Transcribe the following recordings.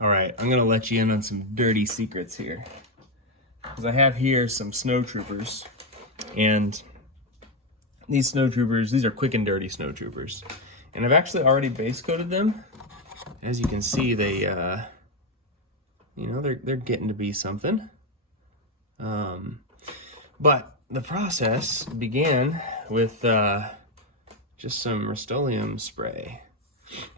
All right, I'm gonna let you in on some dirty secrets here. Because I have here some Snowtroopers, and these Snowtroopers, these are quick and dirty Snowtroopers. And I've actually already base coated them. As you can see, they, they're getting to be something. But the process began with just some Rust-Oleum spray.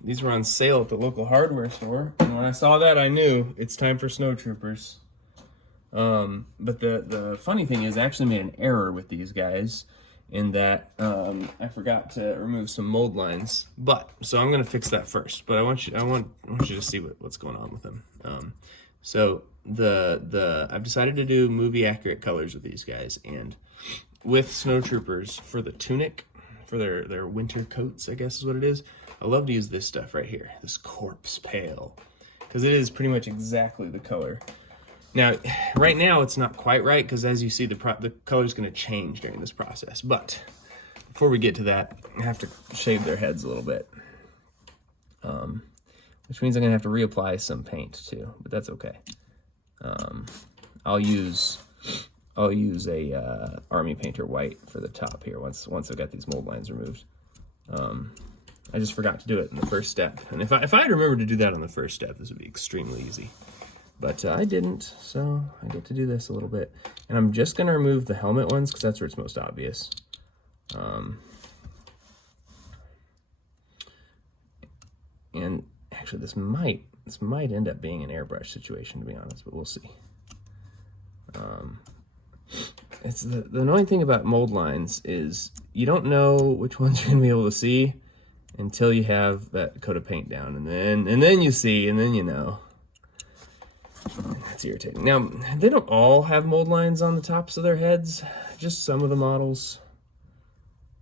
These were on sale at the local hardware store, and when I saw that, I knew it's time for Snowtroopers. But the funny thing is, I actually made an error with these guys in that I forgot to remove some mold lines. So I'm gonna fix that first. But I want you to see what's going on with them. So I've decided to do movie accurate colors with these guys, and with Snowtroopers for the tunic, for their winter coats, I guess is what it is. I love to use this stuff right here, this corpse pale, because it is pretty much exactly the color. Now, right now it's not quite right, because as you see, the color is going to change during this process. But before we get to that, I have to shave their heads a little bit, which means I'm going to have to reapply some paint too, but that's okay. I'll use a Army Painter white for the top here once I've got these mold lines removed. I just forgot to do it in the first step, and if I had remembered to do that on the first step, this would be extremely easy. But I didn't, so I get to do this a little bit. And I'm just going to remove the helmet ones because that's where it's most obvious. And actually, this might end up being an airbrush situation, to be honest, but we'll see. It's the annoying thing about mold lines is you don't know which ones you're going to be able to see until you have that coat of paint down, and then you see, and then you know. That's irritating. Now, they don't all have mold lines on the tops of their heads, just some of the models.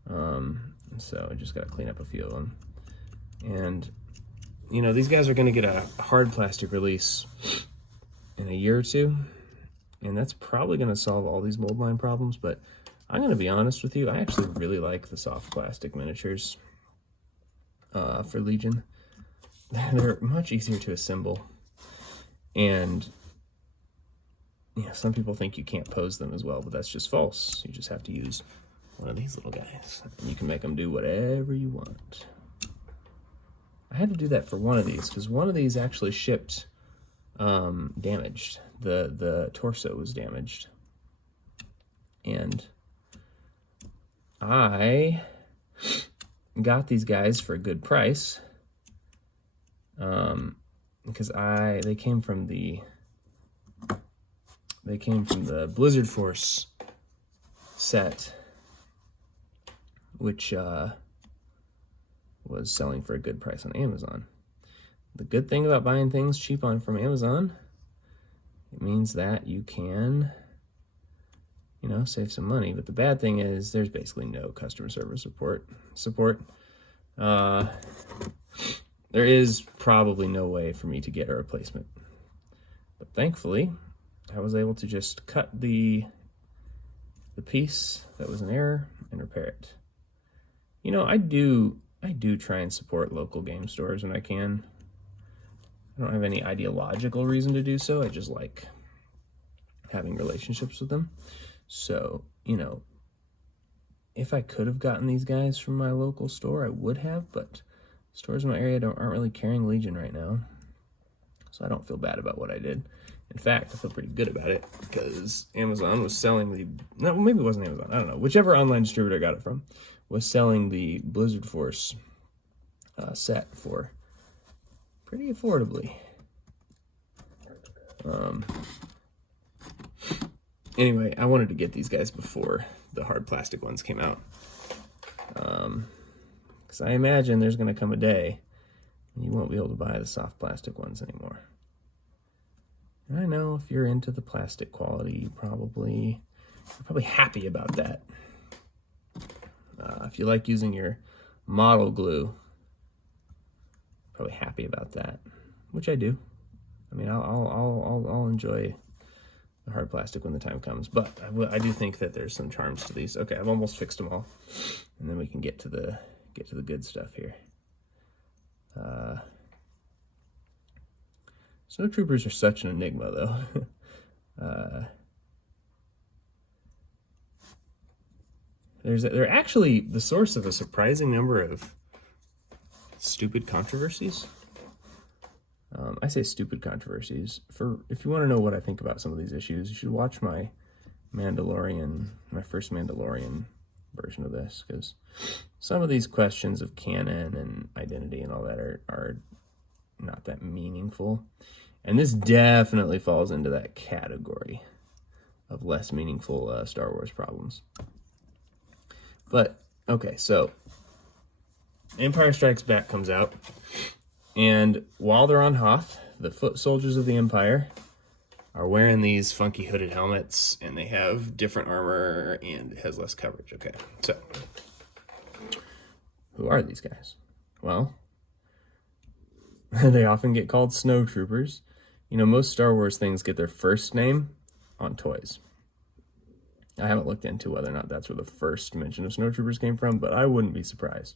So I just got to clean up a few of them. And, these guys are going to get a hard plastic release in a year or two, and that's probably going to solve all these mold line problems, but I'm going to be honest with you, I actually really like the soft plastic miniatures for Legion. They're much easier to assemble. And some people think you can't pose them as well, but that's just false. You just have to use one of these little guys, and you can make them do whatever you want. I had to do that for one of these because one of these actually shipped damaged. The torso was damaged, and I got these guys for a good price. Because they came from the Blizzard Force set, which was selling for a good price on Amazon. The good thing about buying things cheap from Amazon, it means that you can, save some money. But the bad thing is there's basically no customer service support. There is probably no way for me to get a replacement. But thankfully, I was able to just cut the piece that was an error and repair it. I do try and support local game stores when I can. I don't have any ideological reason to do so. I just like having relationships with them. So, if I could have gotten these guys from my local store, I would have, but stores in my area aren't really carrying Legion right now, so I don't feel bad about what I did. In fact, I feel pretty good about it because Amazon was selling maybe it wasn't Amazon, I don't know. Whichever online distributor I got it from was selling the Blizzard Force set for pretty affordably. Anyway, I wanted to get these guys before the hard plastic ones came out. Because I imagine there's going to come a day when you won't be able to buy the soft plastic ones anymore. And I know if you're into the plastic quality, you're probably happy about that. If you like using your model glue, probably happy about that, which I do. I mean, I'll enjoy the hard plastic when the time comes, but I do think that there's some charms to these. Okay, I've almost fixed them all, and then we can get to the good stuff here. Snowtroopers are such an enigma, though. They're actually the source of a surprising number of stupid controversies. I say stupid controversies. If you want to know what I think about some of these issues, you should watch my first Mandalorian version of this, because some of these questions of canon and identity and all that are not that meaningful. And this definitely falls into that category of less meaningful Star Wars problems. But, okay, so Empire Strikes Back comes out, and while they're on Hoth, the foot soldiers of the Empire are wearing these funky hooded helmets, and they have different armor, and it has less coverage. Okay, so who are these guys? Well, they often get called Snowtroopers. You know, most Star Wars things get their first name on toys. I haven't looked into whether or not that's where the first mention of Snowtroopers came from, but I wouldn't be surprised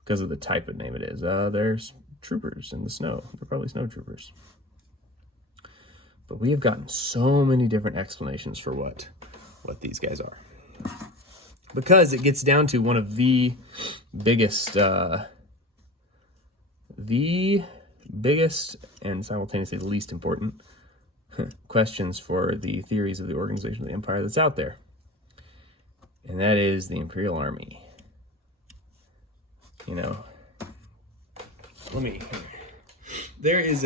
because of the type of name it is. There's troopers in the snow. They're probably Snowtroopers. But we have gotten so many different explanations for what these guys are. Because it gets down to one of the biggest and simultaneously the least important questions for the theories of the organization of the Empire that's out there. And that is the Imperial Army. You know, there is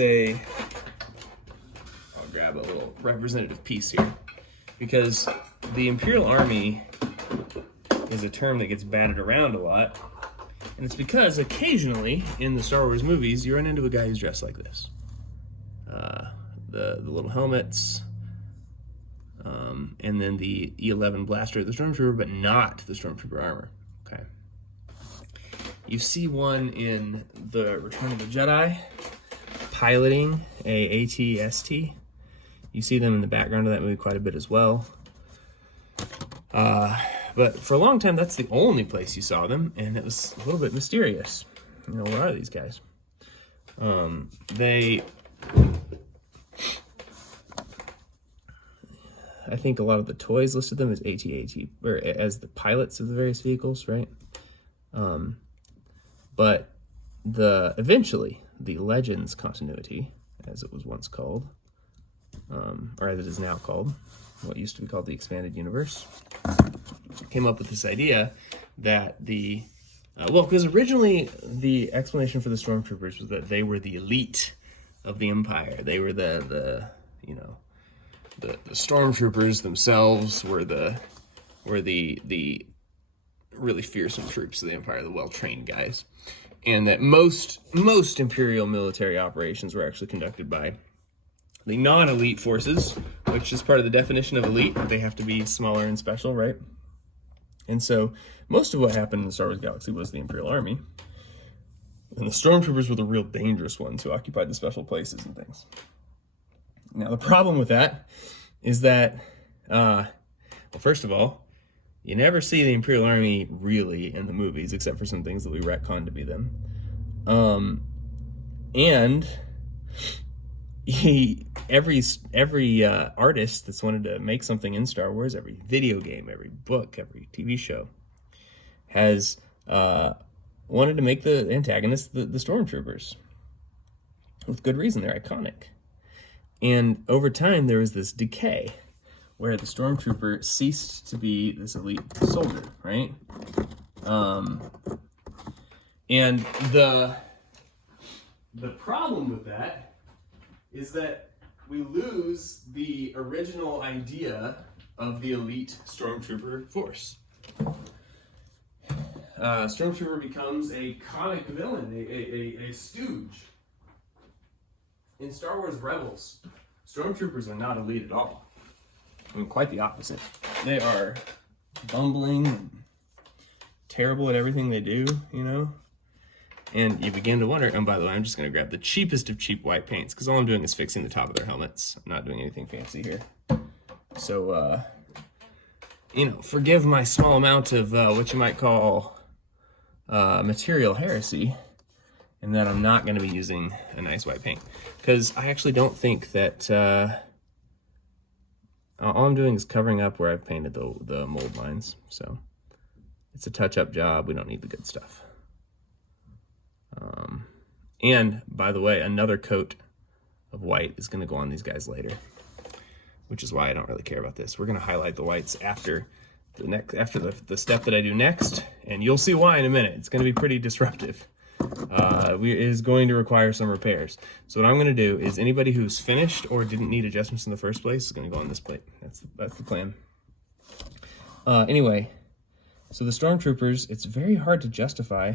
I'll grab a little representative piece here, because the Imperial Army is a term that gets batted around a lot, and it's because occasionally in the Star Wars movies you run into a guy who's dressed like this. The little helmets, and then the E11 blaster of the Stormtrooper, but not the Stormtrooper armor. Okay. You see one in the Return of the Jedi piloting a AT-ST. You see them in the background of that movie quite a bit as well. But for a long time, that's the only place you saw them, and it was a little bit mysterious. You know, what are these guys? I think a lot of the toys listed them as AT-AT, or as the pilots of the various vehicles, right? But eventually, the Legends continuity, as it was once called, or as it is now called, what used to be called the Expanded Universe, came up with this idea that because originally the explanation for the Stormtroopers was that they were the elite of the Empire. They were the Stormtroopers themselves were the really fearsome troops of the Empire, the well-trained guys, and that most Imperial military operations were actually conducted by the non-elite forces, which is part of the definition of elite. They have to be smaller and special, right? And so most of what happened in the Star Wars galaxy was the Imperial Army, and the Stormtroopers were the real dangerous ones who occupied the special places and things. Now, the problem with that is that, first of all, you never see the Imperial Army really in the movies, except for some things that we retcon to be them. And every artist that's wanted to make something in Star Wars, every video game, every book, every TV show, has wanted to make the antagonists the Stormtroopers. With good reason, they're iconic. And over time, there was this decay where the Stormtrooper ceased to be this elite soldier, right? And the problem with that is that we lose the original idea of the elite Stormtrooper force. Stormtrooper becomes a comic villain, a stooge. In Star Wars Rebels, Stormtroopers are not elite at all. I mean, quite the opposite. They are bumbling and terrible at everything they do, you know? And you begin to wonder, and by the way, I'm just going to grab the cheapest of cheap white paints, because all I'm doing is fixing the top of their helmets. I'm not doing anything fancy here. So, forgive my small amount of what you might call material heresy, and that I'm not going to be using a nice white paint. Because I actually don't think that... all I'm doing is covering up where I've painted the mold lines. So it's a touch-up job. We don't need the good stuff. And by the way, another coat of white is going to go on these guys later, which is why I don't really care about this. We're going to highlight the whites after the step that I do next, and you'll see why in a minute. It's going to be pretty disruptive. It is going to require some repairs. So what I'm going to do is anybody who's finished or didn't need adjustments in the first place is going to go on this plate. That's the plan. Anyway, so the Stormtroopers, it's very hard to justify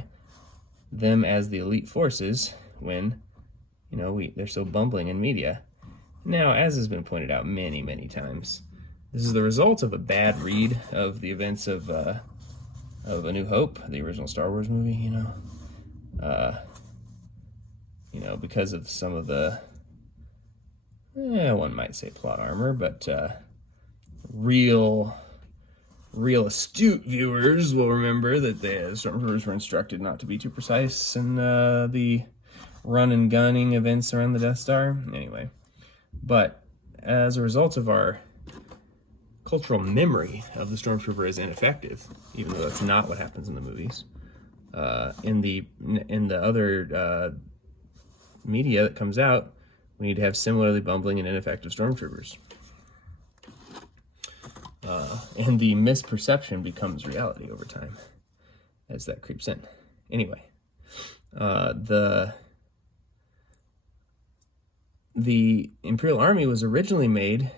them as the elite forces when, you know, they're so bumbling in media. Now, as has been pointed out many, many times, this is the result of a bad read of the events of A New Hope, the original Star Wars movie, you know, because of some of the, one might say plot armor, but real astute viewers will remember that the Stormtroopers were instructed not to be too precise in the run and gunning events around the Death Star. Anyway, but as a result of our cultural memory of the Stormtrooper as ineffective, even though that's not what happens in the movies, in the other media that comes out, we need to have similarly bumbling and ineffective Stormtroopers. And the misperception becomes reality over time as that creeps in. Anyway, the Imperial Army was originally made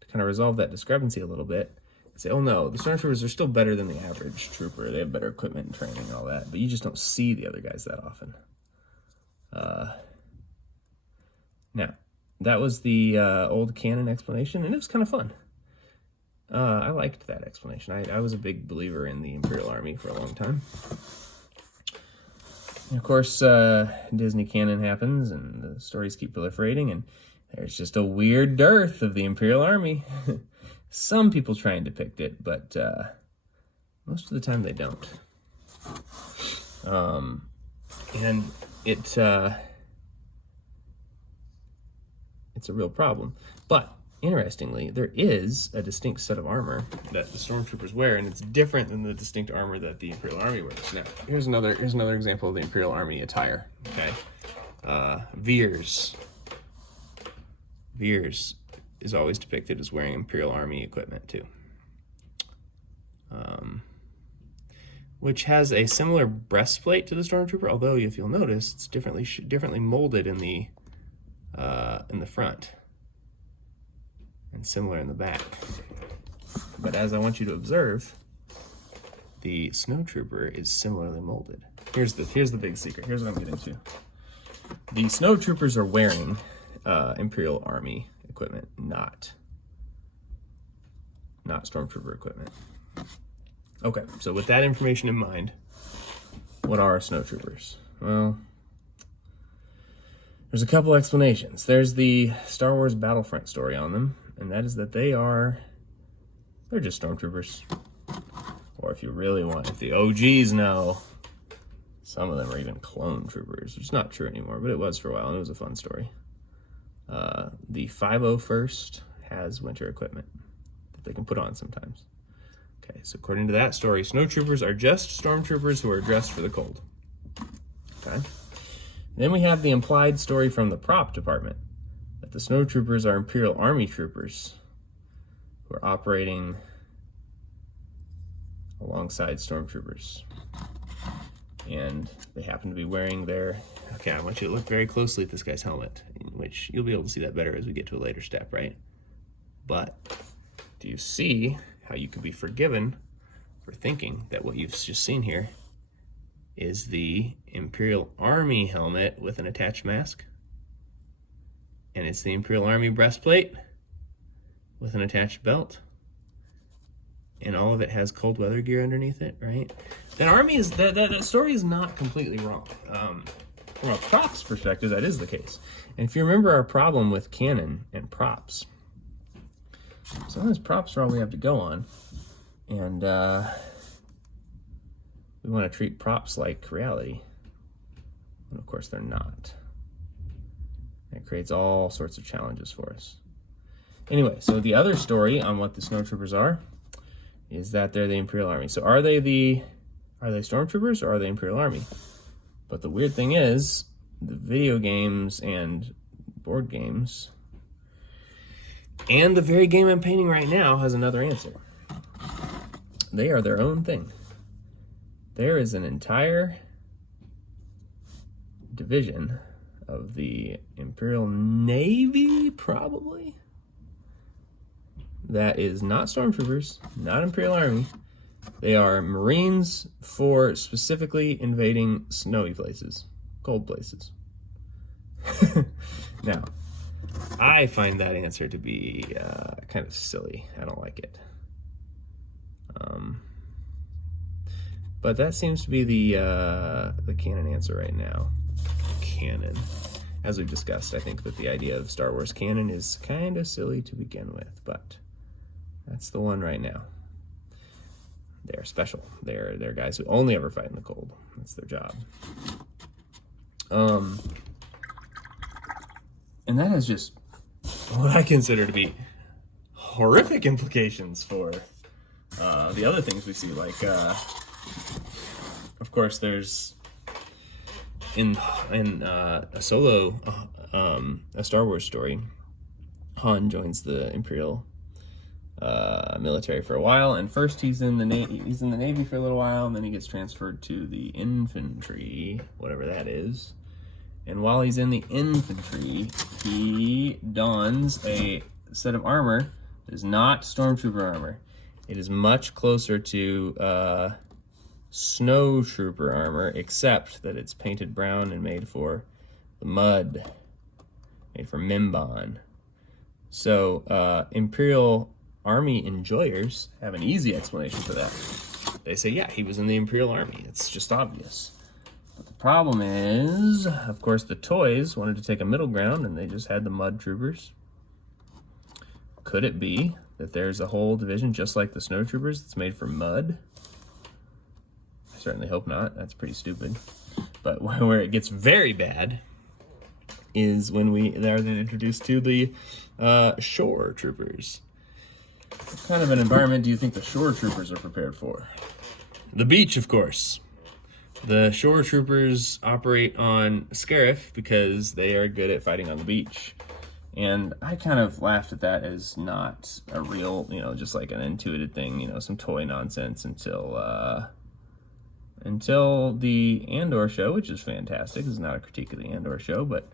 to kind of resolve that discrepancy a little bit. Say, oh no, the Stormtroopers are still better than the average trooper. They have better equipment and training and all that, but you just don't see the other guys that often. Now, that was the old canon explanation, and it was kind of fun. I liked that explanation. I was a big believer in the Imperial Army for a long time. And of course, Disney canon happens, and the stories keep proliferating, and there's just a weird dearth of the Imperial Army. Some people try and depict it, but most of the time they don't. And it's a real problem. But interestingly, there is a distinct set of armor that the Stormtroopers wear, and it's different than the distinct armor that the Imperial Army wears. Now, here's another example of the Imperial Army attire. Okay, Veers is always depicted as wearing Imperial Army equipment too, which has a similar breastplate to the Stormtrooper. Although, if you'll notice, it's differently molded in the front. And similar in the back. But as I want you to observe, the Snowtrooper is similarly molded. Here's the big secret. Here's what I'm getting to. The Snowtroopers are wearing Imperial Army equipment, not Stormtrooper equipment. Okay, so with that information in mind, what are Snowtroopers? Well, there's a couple explanations. There's the Star Wars Battlefront story on them, and that is that they're just Stormtroopers. Or if you really want, if the OGs know, some of them are even clone troopers, which is not true anymore, but it was for a while, and it was a fun story. The 501st has winter equipment that they can put on sometimes. Okay, so according to that story, Snowtroopers are just Stormtroopers who are dressed for the cold. Okay. Then we have the implied story from the prop department that the Snowtroopers are Imperial Army troopers who are operating alongside Stormtroopers. And they happen to be wearing their... Okay, I want you to look very closely at this guy's helmet, which you'll be able to see that better as we get to a later step, right? But do you see how you could be forgiven for thinking that what you've just seen here is the Imperial Army helmet with an attached mask? And it's the Imperial Army breastplate with an attached belt. And all of it has cold weather gear underneath it, right? That story is not completely wrong. From a props perspective, that is the case. And if you remember our problem with canon and props, sometimes props are all we have to go on. And we want to treat props like reality. And of course they're not. It creates all sorts of challenges for us. Anyway, so the other story on what the Snowtroopers are is that they're the Imperial Army. So are they Stormtroopers or are they Imperial Army? But the weird thing is, the video games and board games and the very game I'm painting right now has another answer. They are their own thing. There is an entire division of the Imperial Navy, probably, that is not Stormtroopers, not Imperial Army. They are Marines for specifically invading snowy places, cold places. Now, I find that answer to be kind of silly. I don't like it. But that seems to be the canon answer right now. Canon. As we've discussed, I think that the idea of Star Wars canon is kind of silly to begin with, but that's the one right now. They're special. They're guys who only ever fight in the cold. That's their job. And that has just what I consider to be horrific implications for the other things we see. Like, of course, there's in a solo, a Star Wars story, Han joins the Imperial military for a while, and first he's in the Navy for a little while, and then he gets transferred to the infantry, whatever that is. And while he's in the infantry, he dons a set of armor that is not Stormtrooper armor. It is much closer to Snowtrooper armor, except that it's painted brown and made for the mud, made for Mimban. So Imperial Army enjoyers have an easy explanation for that. They say, yeah, he was in the Imperial Army. It's just obvious. But the problem is, of course, the toys wanted to take a middle ground, and they just had the Mud Troopers. Could it be that there's a whole division just like the Snowtroopers that's made for mud? I certainly hope not. That's pretty stupid. But where it gets very bad is when they're then introduced to the Shore Troopers. What kind of an environment do you think the Shore Troopers are prepared for? The beach, of course. The Shore Troopers operate on Scarif because they are good at fighting on the beach. And I kind of laughed at that as not a real, just like an intuitive thing, some toy nonsense until the Andor show, which is fantastic. This is not a critique of the Andor show, but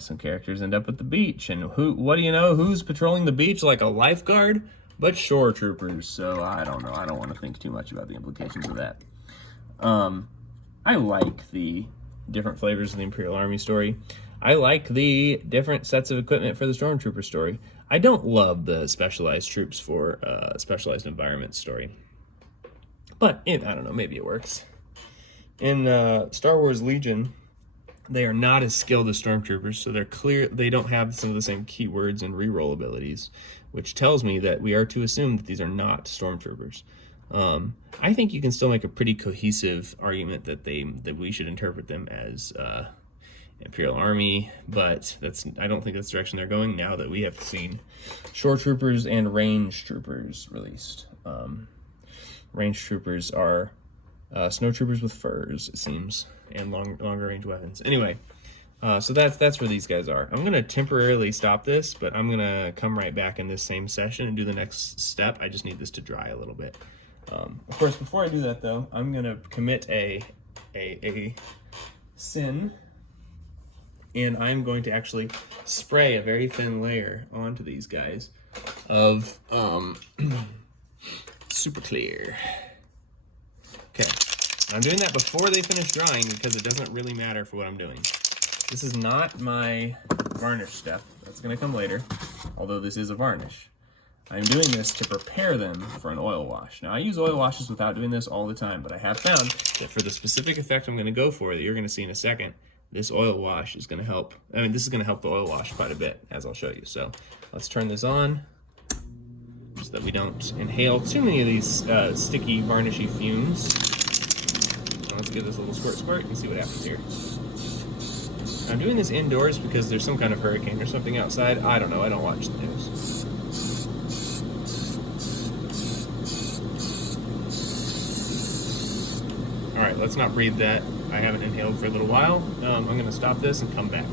some characters end up at the beach, and what do you know? Who's patrolling the beach like a lifeguard? But Shore Troopers. So I don't know. I don't want to think too much about the implications of that. I like the different flavors of the Imperial Army story. I like the different sets of equipment for the Stormtrooper story. I don't love the specialized troops for specialized environments story. But, I don't know, maybe it works. In Star Wars Legion, they are not as skilled as Stormtroopers, so they don't have some of the same keywords and reroll abilities, which tells me that we are to assume that these are not Stormtroopers. I think you can still make a pretty cohesive argument that we should interpret them as Imperial Army, but I don't think that's the direction they're going now that we have seen Shore Troopers and Range Troopers released. Range Troopers are Snow Troopers with furs, it seems, and longer range weapons. Anyway, so that's where these guys are. I'm going to temporarily stop this, but I'm going to come right back in this same session and do the next step. I just need this to dry a little bit. Of course, before I do that, though, I'm going to commit a sin, and I'm going to actually spray a very thin layer onto these guys of Super Clear. Okay, I'm doing that before they finish drying because it doesn't really matter for what I'm doing. This is not my varnish step. That's going to come later, although this is a varnish. I'm doing this to prepare them for an oil wash. Now, I use oil washes without doing this all the time, but I have found that for the specific effect I'm going to go for, that you're going to see in a second, this oil wash is going to help. This is going to help the oil wash quite a bit, as I'll show you. So let's turn this on so that we don't inhale too many of these sticky, varnishy fumes. Let's give this a little squirt and see what happens here. I'm doing this indoors because there's some kind of hurricane or something outside. I don't know, I don't watch the news. Alright, let's not breathe that. I haven't inhaled for a little while. I'm going to stop this and come back.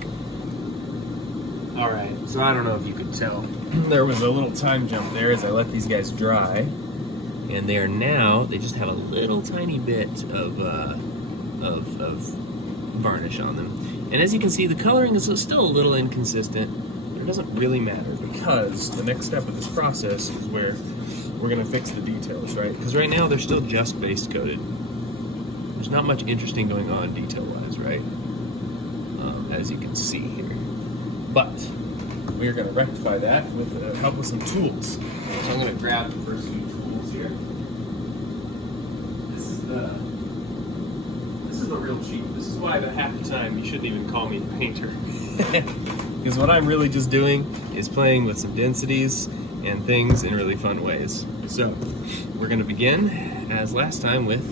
Alright, so I don't know if you could tell. There was a little time jump there as I let these guys dry. And they are now, they just have a little tiny bit of varnish on them. And as you can see, the coloring is still a little inconsistent, but it doesn't really matter because the next step of this process is where we're going to fix the details, right? Because right now they're still just base coated. There's not much interesting going on detail-wise, right? As you can see here. But we are going to rectify that with the help of some tools. So I'm going to grab the first few tools here. This is the real cheat. This is why half the time you shouldn't even call me a painter. Because what I'm really just doing is playing with some densities and things in really fun ways. So we're going to begin, as last time, with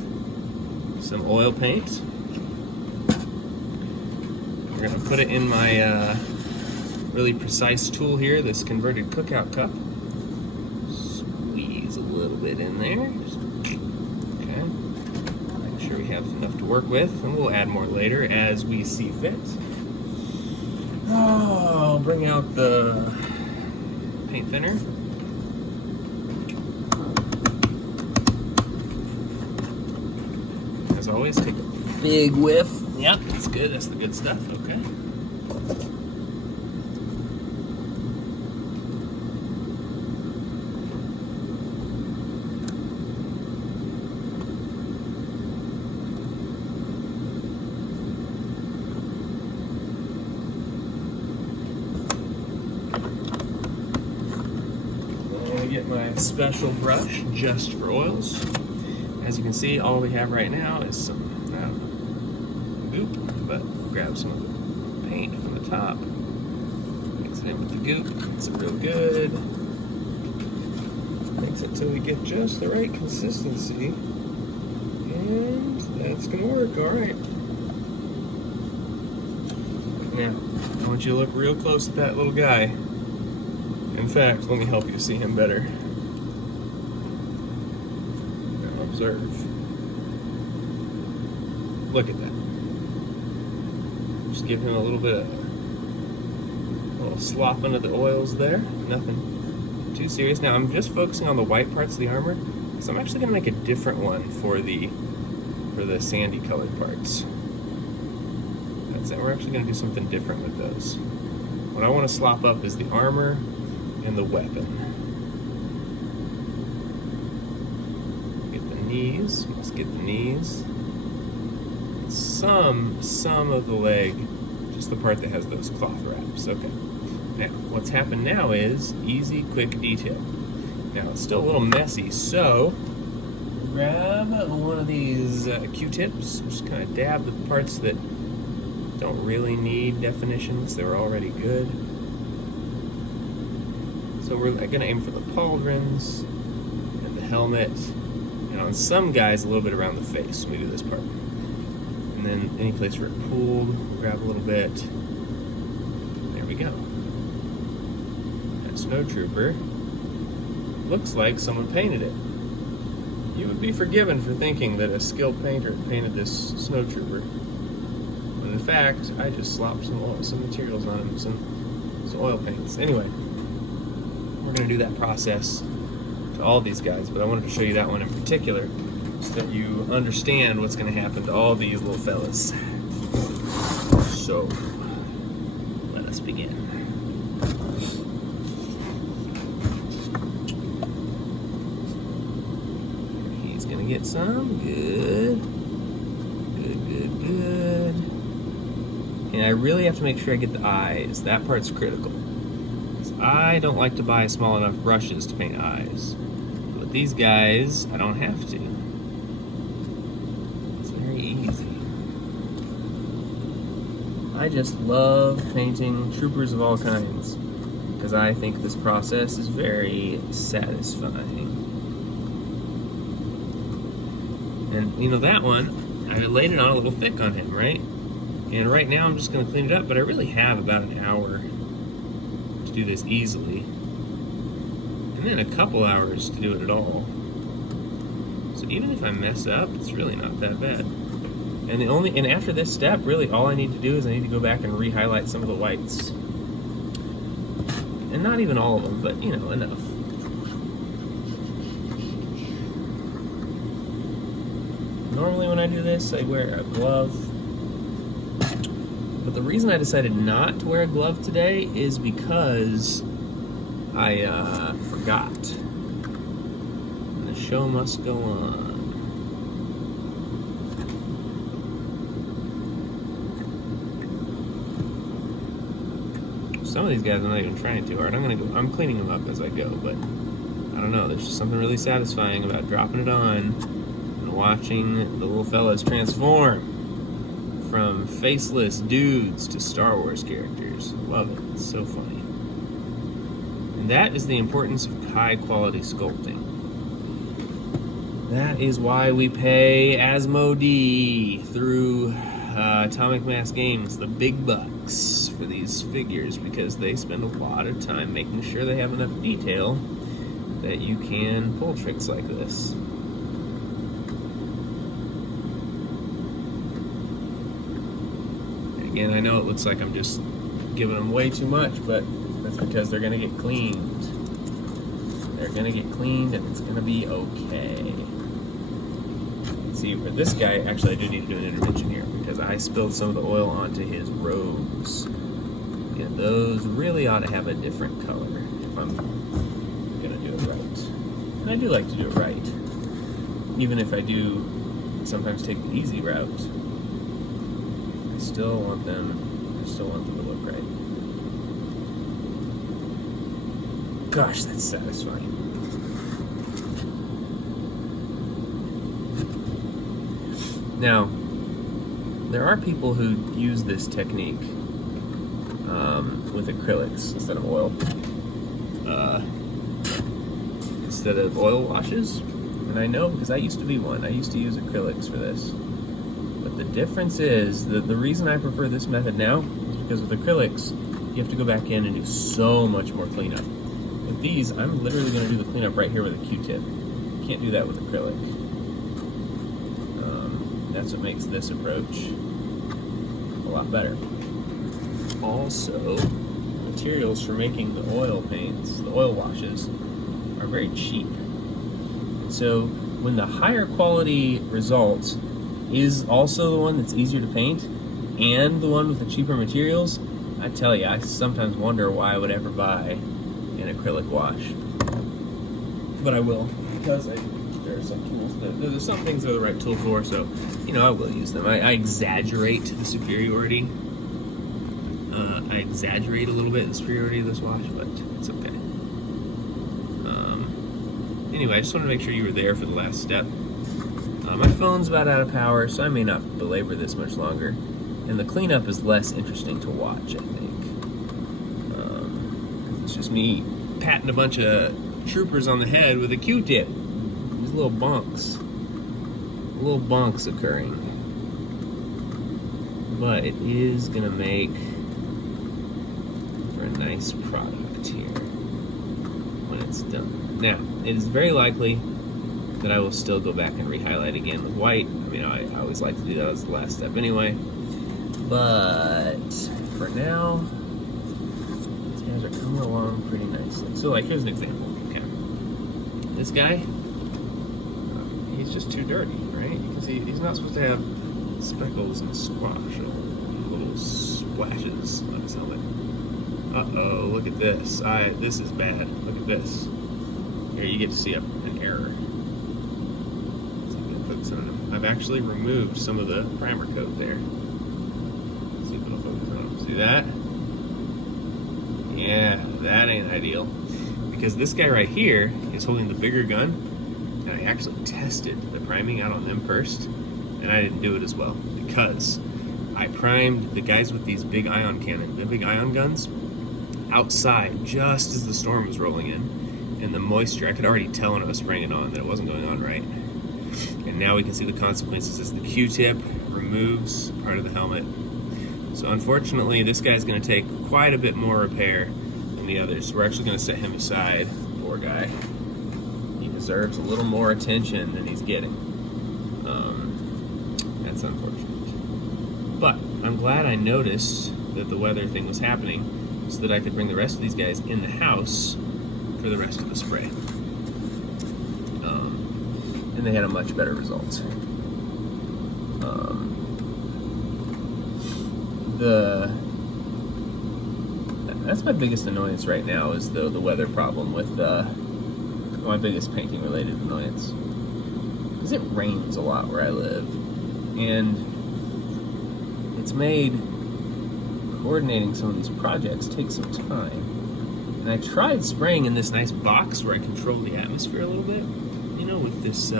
some oil paint. We're going to put it in my really precise tool here, this converted cookout cup. Squeeze a little bit in there. Okay. Make sure we have enough to work with, and we'll add more later as we see fit. I'll bring out the paint thinner. As always, take a big whiff. Yep, that's good. That's the good stuff. Okay. Get my special brush just for oils. As you can see, all we have right now is some goop, but grab some of the paint from the top, mix it in with the goop, makes it real good, mix it till we get just the right consistency, and that's gonna work. All right. Now, I want you to look real close at that little guy. In fact, let me help you see him better. Now observe. Look at that. Just give him a little bit of a little slop under the oils there. Nothing too serious. Now I'm just focusing on the white parts of the armor, because I'm actually going to make a different one for the sandy colored parts. That's it. We're actually going to do something different with those. What I want to slop up is the armor and the weapon. Get the knees. Let's get the knees. Some of the leg, just the part that has those cloth wraps. Okay. Now, what's happened now is easy, quick detail. Now, it's still a little messy, so grab one of these Q-tips. Just kind of dab the parts that don't really need definitions. They're already good. So we're going to aim for the pauldrons and the helmet, and on some guys a little bit around the face. We do this part, and then any place where it pulled, grab a little bit. There we go. That Snowtrooper looks like someone painted it. You would be forgiven for thinking that a skilled painter painted this Snowtrooper, but in fact, I just slopped some materials on him, some oil paints. Anyway. We're going to do that process to all these guys, but I wanted to show you that one in particular so that you understand what's going to happen to all these little fellas. So, let us begin. He's going to get some. Good. Good. And I really have to make sure I get the eyes. That part's critical. I don't like to buy small enough brushes to paint eyes. But these guys, I don't have to. It's very easy. I just love painting troopers of all kinds, because I think this process is very satisfying. And you know, that one, I laid it on a little thick on him, right? And right now I'm just going to clean it up, but I really have about an hour to do this easily. And then a couple hours to do it at all. So even if I mess up, it's really not that bad. And after this step, really all I need to do is I need to go back and re-highlight some of the whites. And not even all of them, but you know, enough. Normally when I do this, I wear a glove. But the reason I decided not to wear a glove today is because I forgot. And the show must go on. Some of these guys I'm not even trying too hard. I'm cleaning them up as I go, but I don't know. There's just something really satisfying about dropping it on and watching the little fellas transform from faceless dudes to Star Wars characters. Love it. It's so funny. And that is the importance of high quality sculpting. That is why we pay Asmodee through Atomic Mass Games the big bucks for these figures, because they spend a lot of time making sure they have enough detail that you can pull tricks like this. Again, I know it looks like I'm just giving them way too much, but that's because they're going to get cleaned. They're going to get cleaned and it's going to be okay. See, for this guy, actually I do need to do an intervention here because I spilled some of the oil onto his robes. And those really ought to have a different color if I'm going to do it right. And I do like to do it right. Even if I do sometimes take the easy route, I still want them to look right. Gosh, that's satisfying. Now, there are people who use this technique with acrylics instead of oil. Instead of oil washes. And I know because I used to be one. I used to use acrylics for this. But the difference is that the reason I prefer this method now is because with acrylics, you have to go back in and do so much more cleanup. With these, I'm literally going to do the cleanup right here with a Q-tip. Can't do that with acrylic. That's what makes this approach a lot better. Also, materials for making the oil paints, the oil washes, are very cheap. So when the higher quality result is also the one that's easier to paint and the one with the cheaper materials, I tell you, I sometimes wonder why I would ever buy an acrylic wash. But I will, because there are some tools there's some things that are the right tool for, so you know I will use them. I exaggerate the superiority. I exaggerate a little bit the superiority of this wash, but it's okay. Anyway, I just want to make sure you were there for the last step. My phone's about out of power, so I may not belabor this much longer. And the cleanup is less interesting to watch, I think. It's just me patting a bunch of troopers on the head with a Q-tip. These little bunks occurring. But it is going to make for a nice product here when it's done. Now, it is very likely that I will still go back and re-highlight again with white. I mean, I always like to do that as the last step anyway. But for now, these guys are coming along pretty nicely. So, like, here's an example. Okay, this guy, he's just too dirty, right? You can see he's not supposed to have speckles and squash or little splashes on his helmet. Uh-oh, look at this. This is bad. Look at this. Here, you get to see an error. I've actually removed some of the primer coat there. Let's see if it'll focus on them. See that? Yeah, that ain't ideal. Because this guy right here is holding the bigger gun, and I actually tested the priming out on them first, and I didn't do it as well because I primed the guys with these big ion cannon, the big ion guns, outside just as the storm was rolling in, and the moisture, I could already tell when I was spraying it on that it wasn't going on right. And now we can see the consequences as the Q-tip removes part of the helmet. So unfortunately, this guy's going to take quite a bit more repair than the others. So we're actually going to set him aside. Poor guy. He deserves a little more attention than he's getting. That's unfortunate. But I'm glad I noticed that the weather thing was happening so that I could bring the rest of these guys in the house for the rest of the spray. And they had a much better result. That's my biggest annoyance right now is the weather problem with my biggest painting related annoyance. Because it rains a lot where I live, and it's made coordinating some of these projects take some time. And I tried spraying in this nice box where I control the atmosphere a little bit, you know, with this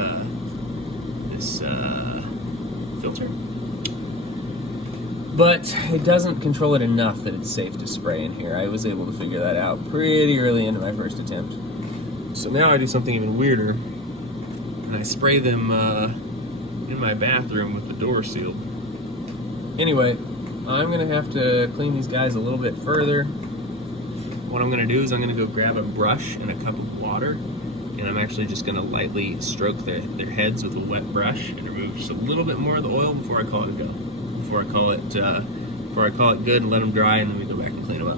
filter. But it doesn't control it enough that it's safe to spray in here. I was able to figure that out pretty early into my first attempt. So now I do something even weirder, and I spray them in my bathroom with the door sealed. Anyway, I'm gonna have to clean these guys a little bit further. What I'm gonna do is I'm gonna go grab a brush and a cup of water, and I'm actually just gonna lightly stroke their heads with a wet brush and remove just a little bit more of the oil before I call it a go. Before I call it good and let them dry, and then we go back and clean them up.